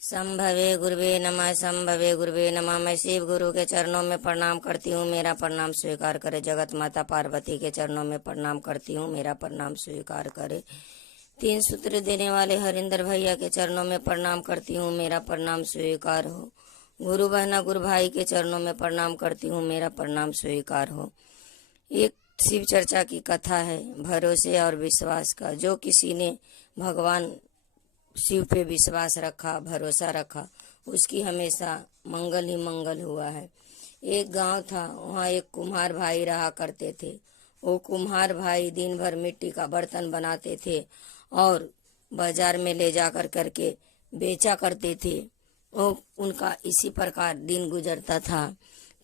संभवे गुरुवे नमः। संभवे गुरुवे नमः। मैं शिव गुरु के चरणों में प्रणाम करती हूँ, मेरा प्रणाम स्वीकार करे। जगत माता पार्वती के चरणों में प्रणाम करती हूँ, मेरा प्रणाम स्वीकार करे। तीन सूत्र देने वाले हरिंदर भैया के चरणों में प्रणाम करती हूँ, मेरा प्रणाम स्वीकार हो। गुरु बहना गुरु भाई के चरणों में प्रणाम करती हूँ, मेरा प्रणाम स्वीकार हो। एक शिव चर्चा की कथा है, भरोसे और विश्वास का। जो किसी ने भगवान शिव पे विश्वास रखा, भरोसा रखा, उसकी हमेशा मंगल ही मंगल हुआ है। एक गांव था, वहाँ एक कुम्हार भाई रहा करते थे। वो कुम्हार भाई दिन भर मिट्टी का बर्तन बनाते थे और बाजार में ले जाकर करके बेचा करते थे। वो उनका इसी प्रकार दिन गुजरता था।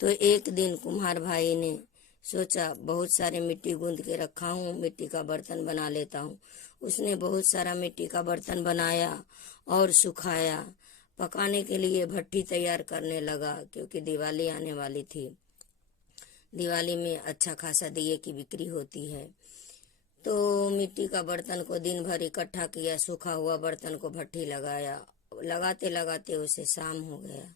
तो एक दिन कुम्हार भाई ने सोचा, बहुत सारे मिट्टी गूंद के रखा हूँ, मिट्टी का बर्तन बना लेता हूँ। उसने बहुत सारा मिट्टी का बर्तन बनाया और सुखाया। पकाने के लिए भट्टी तैयार करने लगा, क्योंकि दिवाली आने वाली थी। दिवाली में अच्छा खासा दिए की बिक्री होती है। तो मिट्टी का बर्तन को दिन भर इकट्ठा किया, सूखा हुआ बर्तन को भट्टी लगाया। लगाते लगाते उसे शाम हो गया।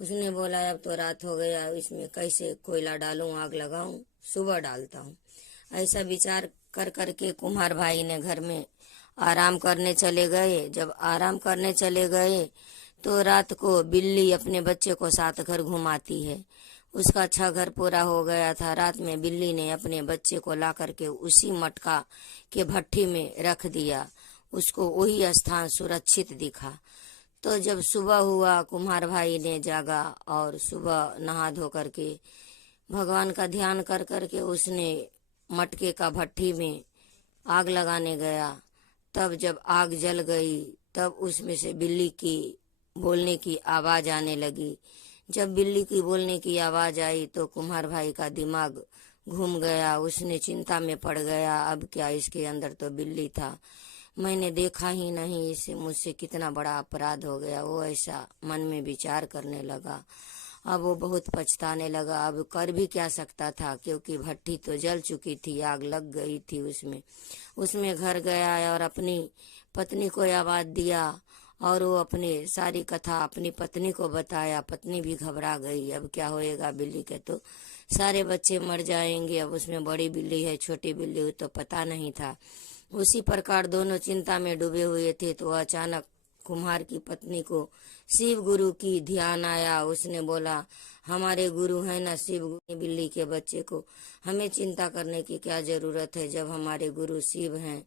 उसने बोला, अब तो रात हो गया, इसमें कैसे कोयला डालूं, आग लगाऊं, सुबह डालता हूँ। ऐसा विचार कर करके कुम्हार भाई ने घर में आराम करने चले गए। जब आराम करने चले गए तो रात को बिल्ली अपने बच्चे को साथ घर घुमाती है। उसका 6 घर पूरा हो गया था। रात में बिल्ली ने अपने बच्चे को ला करके उसी मटका के भट्टी में रख दिया। उसको वही स्थान सुरक्षित दिखा। तो जब सुबह हुआ, कुम्हार भाई ने जागा और सुबह नहा धो करके भगवान का ध्यान कर करके उसने मटके का भट्टी में आग लगाने गया। तब जब आग जल गई, तब उसमें से बिल्ली की बोलने की आवाज आने लगी। जब बिल्ली की बोलने की आवाज आई तो कुम्हार भाई का दिमाग घूम गया। उसने चिंता में पड़ गया, अब क्या, इसके अंदर तो बिल्ली था, मैंने देखा ही नहीं, इससे मुझसे कितना बड़ा अपराध हो गया। वो ऐसा मन में विचार करने लगा। अब वो बहुत पछताने लगा। अब कर भी क्या सकता था, क्योंकि भट्टी तो जल चुकी थी, आग लग गई थी उसमें। उसमें घर गया और अपनी पत्नी को आवाज दिया और वो अपनी सारी कथा अपनी पत्नी को बताया। पत्नी भी घबरा गई, अब क्या होएगा, बिल्ली के तो सारे बच्चे मर जाएंगे। अब उसमें बड़ी बिल्ली है, छोटी बिल्ली हो तो पता नहीं था। उसी प्रकार दोनों चिंता में डूबे हुए थे। तो अचानक कुम्हार की पत्नी को शिव गुरु की ध्यान आया। उसने बोला, हमारे गुरु है ना शिव गुरु, बिल्ली के बच्चे को हमें चिंता करने की क्या जरूरत है, जब हमारे गुरु शिव हैं।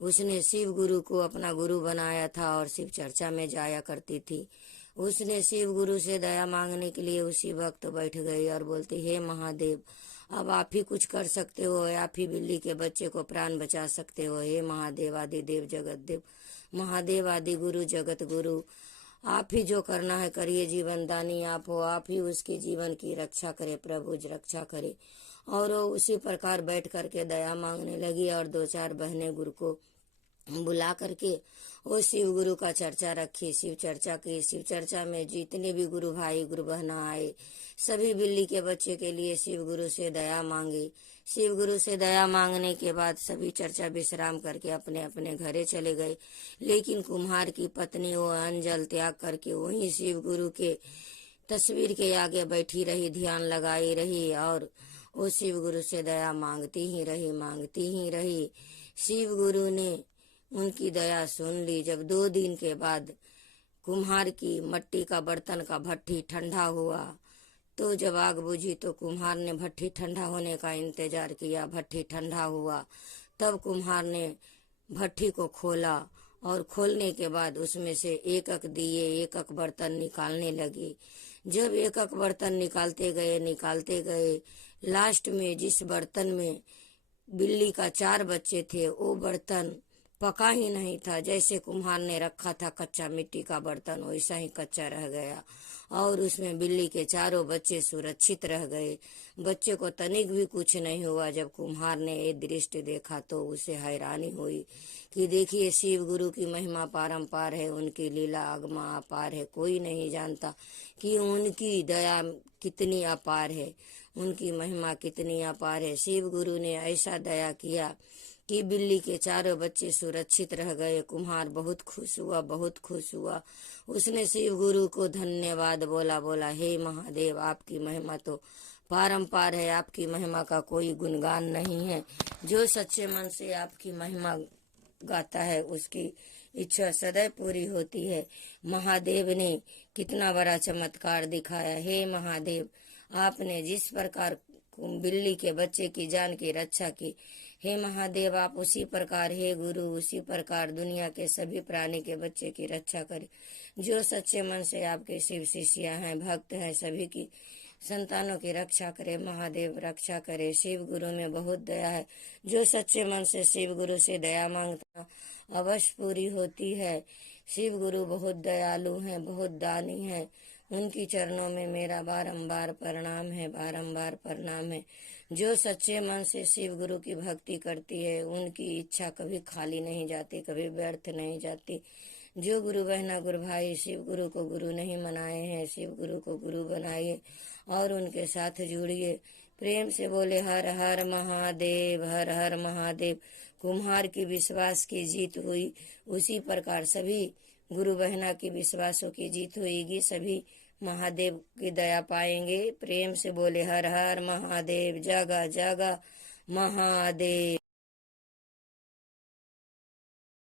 उसने शिव गुरु को अपना गुरु बनाया था और शिव चर्चा में जाया करती थी। उसने शिव गुरु से दया मांगने के लिए उसी वक्त बैठ गई और बोलती, हे महादेव, अब आप ही कुछ कर सकते हो, आप ही बिल्ली के बच्चे को प्राण बचा सकते हो। हे महादेव आदि देव जगत देव, महादेव आदि गुरु जगत गुरु, आप ही जो करना है करिए, जीवन दानी आप हो, आप ही उसके जीवन की रक्षा करे, प्रभु रक्षा करे। और वो उसी प्रकार बैठ करके दया मांगने लगी और 2-4 बहनें गुरु को बुला करके वो शिव गुरु का चर्चा रखी, शिव चर्चा की। शिव चर्चा में जितने भी गुरु भाई गुरु बहना आए, सभी बिल्ली के बच्चे के लिए शिव गुरु से दया मांगी। शिव गुरु से दया मांगने के बाद सभी चर्चा विश्राम करके अपने अपने घरे चले गए। लेकिन कुम्हार की पत्नी वो अन्न जल त्याग करके वहीं शिव गुरु के तस्वीर के आगे बैठी रही, ध्यान लगाई रही और वो शिव गुरु से दया मांगती ही रही, मांगती ही रही। शिव गुरु ने उनकी दया सुन ली। जब 2 दिन के बाद कुम्हार की मट्टी का बर्तन का भट्टी ठंडा हुआ, तो जब आग बुझी तो कुम्हार ने भट्टी ठंडा होने का इंतजार किया। भट्टी ठंडा हुआ तब कुम्हार ने भट्टी को खोला और खोलने के बाद उसमें से एक एक दिए, एक एक बर्तन निकालने लगे। जब एक एक बर्तन निकालते गए, लास्ट में जिस बर्तन में बिल्ली का 4 बच्चे थे, वो बर्तन पका ही नहीं था। जैसे कुम्हार ने रखा था कच्चा मिट्टी का बर्तन, वैसा ही कच्चा रह गया और उसमें बिल्ली के 4 बच्चे सुरक्षित रह गए। बच्चे को तनिक भी कुछ नहीं हुआ। जब कुम्हार ने ये दृश्य देखा तो उसे हैरानी हुई कि देखिए, शिव गुरु की महिमा पारंपार है, उनकी लीला आगमा अपार है। कोई नहीं जानता कि उनकी दया कितनी अपार है, उनकी महिमा कितनी अपार है। शिव गुरु ने ऐसा दया किया कि बिल्ली के चारों बच्चे सुरक्षित रह गए। कुम्हार बहुत खुश हुआ, बहुत खुश हुआ। उसने शिव गुरु को धन्यवाद बोला, बोला हे महादेव, आपकी महिमा तो पारंपार है, आपकी महिमा का कोई गुणगान नहीं है। जो सच्चे मन से आपकी महिमा गाता है उसकी इच्छा सदैव पूरी होती है। महादेव ने कितना बड़ा चमत्कार दिखाया। हे महादेव, आपने जिस प्रकार बिल्ली के बच्चे की जान की रक्षा की, हे महादेव आप उसी प्रकार, हे गुरु उसी प्रकार दुनिया के सभी प्राणी के बच्चे की रक्षा करें। जो सच्चे मन से आपके शिव शिष्या हैं, भक्त हैं, सभी की संतानों की रक्षा करे। महादेव रक्षा करे। शिव गुरु में बहुत दया है। जो सच्चे मन से शिव गुरु से दया मांगता अवश्य पूरी होती है। शिव गुरु बहुत दयालु हैं, बहुत दानी हैं। उनकी चरणों में मेरा बारंबार प्रणाम है, बारंबार प्रणाम है। जो सच्चे मन से शिव गुरु की भक्ति करती है उनकी इच्छा कभी खाली नहीं जाती, कभी व्यर्थ नहीं जाती। जो गुरु बहना गुरु भाई शिव गुरु को गुरु नहीं मनाए हैं, शिव गुरु को गुरु बनाइए और उनके साथ जुड़िए। प्रेम से बोले हर हर महादेव, हर हर महादेव। कुम्हार की विश्वास की जीत हुई, उसी प्रकार सभी गुरु बहना की विश्वासों की जीत होगी। सभी महादेव की दया पाएंगे। प्रेम से बोले हर हर महादेव, जागा जागा महादेव।